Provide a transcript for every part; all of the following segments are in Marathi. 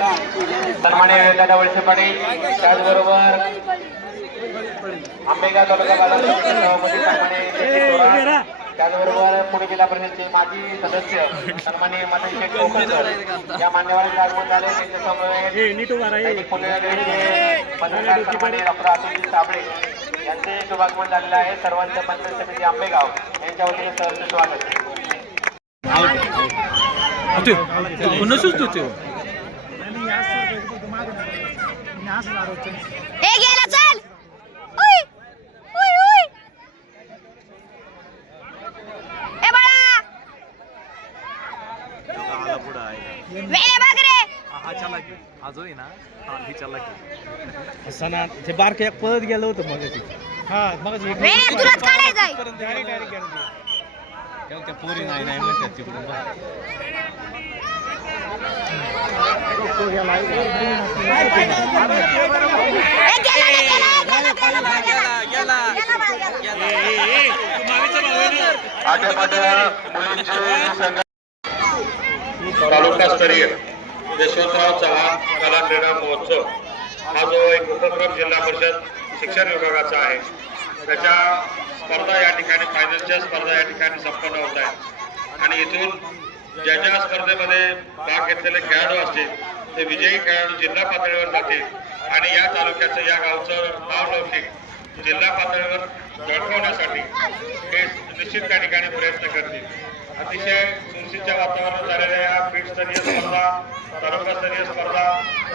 सन्माननीय दादा वळसे पाटील, त्याचबरोबर आंबेगाव तालुका बाजार समिती सन्माननीय, त्याचबरोबर पुणे जिल्हा परिषदेचे माजी सदस्य सन्माननीय माता शेठ कोकणकर या मान्यवरांचे आगमन झाले. त्यांच्यासमोर पत्रकार सन्माननीय डॉक्टर अतुलजी साबळे यांचे शुभागमन झालेलं आहे. सर्वांचं पंचायत समिती आंबेगाव यांच्या वतीने सहर्ष स्वागत. ते बारक एक पळत गेलं होतं मग त्या पोरी नाही म्हणतात तिकडून तालुकास्तरीय यशवंतराव चव्हाण कला क्रीडा महोत्सव हा जो एक उपक्रम जिल्हा परिषद शिक्षण विभागाचा आहे, त्याच्या स्पर्धा या ठिकाणी फायनलच्या स्पर्धा या ठिकाणी संपन्न होत आहेत. आणि इथून ज्या स्पर्धेमध्ये भाग घेतलेले खेळाडू असतील ते विजयी खेळाडू जिल्हा पातळीवर जातील आणि या तालुक्याचं या गावचं नावलौकिक जिल्हा पातळीवर झळकवण्यासाठी हे निश्चित त्या ठिकाणी प्रयत्न करतील. अतिशय चुरशीच्या वातावरणात झालेल्या या पीठस्तरीय स्पर्धा, तालुकास्तरीय स्पर्धा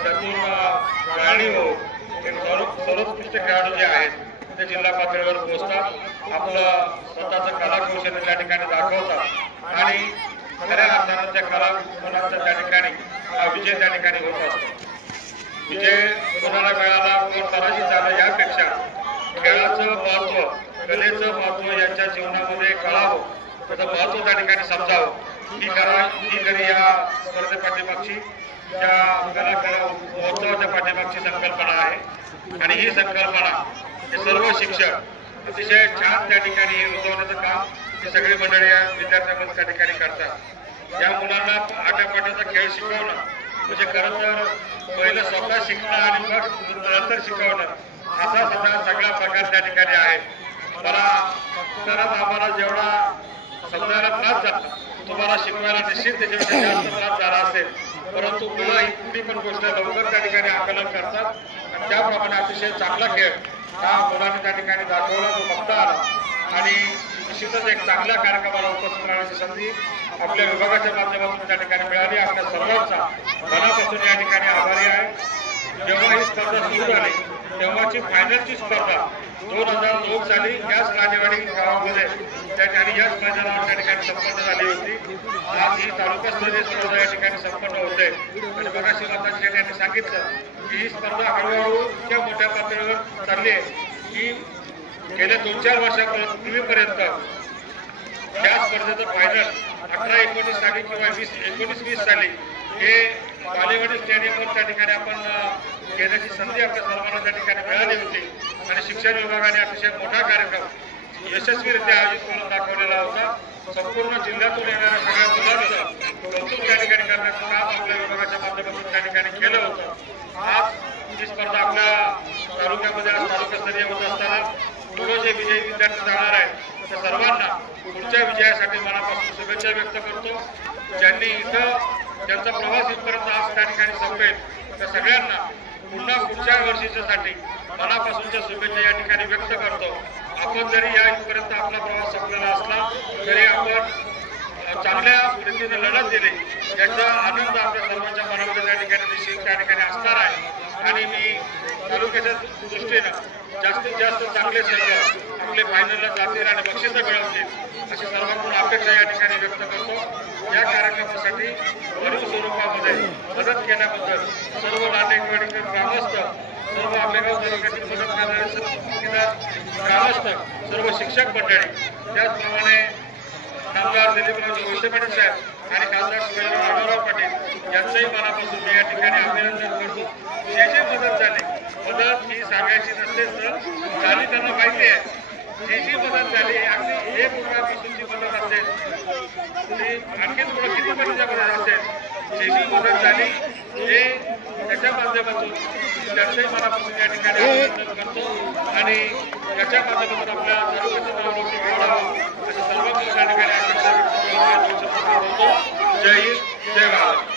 त्यातून खेळाडू सर्वोत्कृष्ट खेळाडू जे आहेत ते जिल्हा पातळीवर पोहोचतात, आपलं स्वतःचं कला कौशल्य त्या ठिकाणी दाखवतात आणि खऱ्या अर्थानं त्या कलागुणांचा त्या ठिकाणी हा विजय त्या ठिकाणी होत असतो. विजय कोणाला मिळाला, कोण पराजित झाला यापेक्षा खेळाचं महत्व, कलेचं महत्व यांच्या जीवनामध्ये कळावं, त्याचं महत्व त्या ठिकाणी समजावं ही खरी या स्पर्धे पाठीमागची त्या कला महोत्सवाच्या पाठीमागची संकल्पना आहे. आणि ही संकल्पना हे सर्व शिक्षक अतिशय छान त्या ठिकाणी रुजवण्याचं काम ही सगळी मंडळी या विद्यार्थ्यांमध्ये त्या ठिकाणी करतात. या मुलांना आट्यापाट्याचा खेळ शिकवणं म्हणजे खरं तर पहिलं स्वतः शिकणं आणि मग नंतर शिकवणं असा सगळा प्रकार त्या ठिकाणी आहे. मला खरंच आम्हाला जेवढा समजायला त्रास झाला, तुम्हाला शिकवायला निश्चित त्याच्यापेक्षा जास्त त्रास झाला असेल, परंतु मुलं ही कुठली पण गोष्ट लवकर त्या ठिकाणी आकलन करतात आणि त्याप्रमाणे अतिशय चांगला खेळ त्या मुलांनी त्या ठिकाणी दाखवला, तो बघता आला आणि निश्चितच एक चांगल्या कार्यक्रमाला उपस्थित राहण्याची संधी आपल्या विभागाच्या माध्यमातून त्या ठिकाणी मिळाली. आपल्या सर्वांचा मनापासून या ठिकाणी आभारी आहे. जेव्हा ही स्पर्धा सुरू झाली तेव्हाची फायनलची स्पर्धा 2009 साली याच राजेवाडी गावामध्ये त्या ठिकाणी याच मैदानावर त्या ठिकाणी संपन्न झाली होती. आज ही तालुकास्तरीय स्पर्धा या ठिकाणी संपन्न होते आणि मगाशी माताजी यांनी सांगितलं की ही स्पर्धा हळूहळू इतक्या मोठ्या पातळीवर चालली आहे की गेल्या 2-4 वर्षापूर्वीपर्यंत या स्पर्धेचं फायनल 18-19 साली किंवा 19-20 साली हे बालेवाडी स्टेडियमवर त्या ठिकाणी आपण घेण्याची संधी आपल्या सर्वांना त्या ठिकाणी मिळाली होती आणि शिक्षण विभागाने अतिशय मोठा कार्यक्रम यशस्वीरित्या आयोजित करून दाखवलेला होता. संपूर्ण जिल्ह्यातून येणाऱ्या सगळ्या मुलांचं कौतुक त्या ठिकाणी करण्याचं काम आपल्या विभागाच्या माध्यमातून त्या ठिकाणी केलं होतं. आज ही स्पर्धा आपल्या तालुक्यामध्ये तालुकास्तरीय होत असताना पुढे जे विजयी विद्यार्थी जाणार आहेत त्या सर्वांना पुढच्या विजयासाठी मनापासून शुभेच्छा व्यक्त करतो. ज्यांनी इथं ज्यांचा प्रवास इथपर्यंत आज त्या ठिकाणी संपेल त्या सगळ्यांना पुन्हा पुढच्या वर्षीच्यासाठी मनापासूनच्या शुभेच्छा या ठिकाणी व्यक्त करतो. आपण जरी या इथपर्यंत आपला प्रवास संपलेला असला तरी आपण चांगल्या रीतीने लढत दिली याचा आनंद आपल्या सर्वांच्या मनामध्ये त्या ठिकाणी निश्चित त्या ठिकाणी असणार आहे. आणि मी तालुक्याच्या दृष्टीनं जास्तीत जास्त चांगले संघ आपले फायनलला जातील आणि बक्षिसं मिळवतील अशी सर्वांकडून अपेक्षा या ठिकाणी व्यक्त करतो. या कार्यक्रमासाठी भरीव स्वरूपामध्ये मदत केल्याबद्दल सर्व नाटेवाडीकर ग्रामस्थ, सर्व आंबेगाव तालुक्यातील मदत करणारे ग्रामस्थ, सर्व शिक्षक मंडळी, त्याचप्रमाणे आमदार दिलीपराव वळसे पाटील साहेब आणि खासदार शिवाजीराव पाटील यांचंही मनापासून मी या ठिकाणी अभिनंदन करतो. जे मदत झाली, मदत ही सांगायची नसते तर झाली त्यांना माहिती आहे. जी मदत झाली अगदी 1 रुपयापासूनची मदत असेल, ती आणखी थोडं किती मदत असेल, जी मदत झाली हे करतो त्यांचंही मनापासून या ठिकाणी अभिनंदन करतो आणि याच्या माध्यमातून आपल्या तालुक्याचं नाव मोठे वाढावं अशी सर्वांनी या ठिकाणी अपेक्षा व्यक्त करून जय हिंद जय महाराष्ट्र.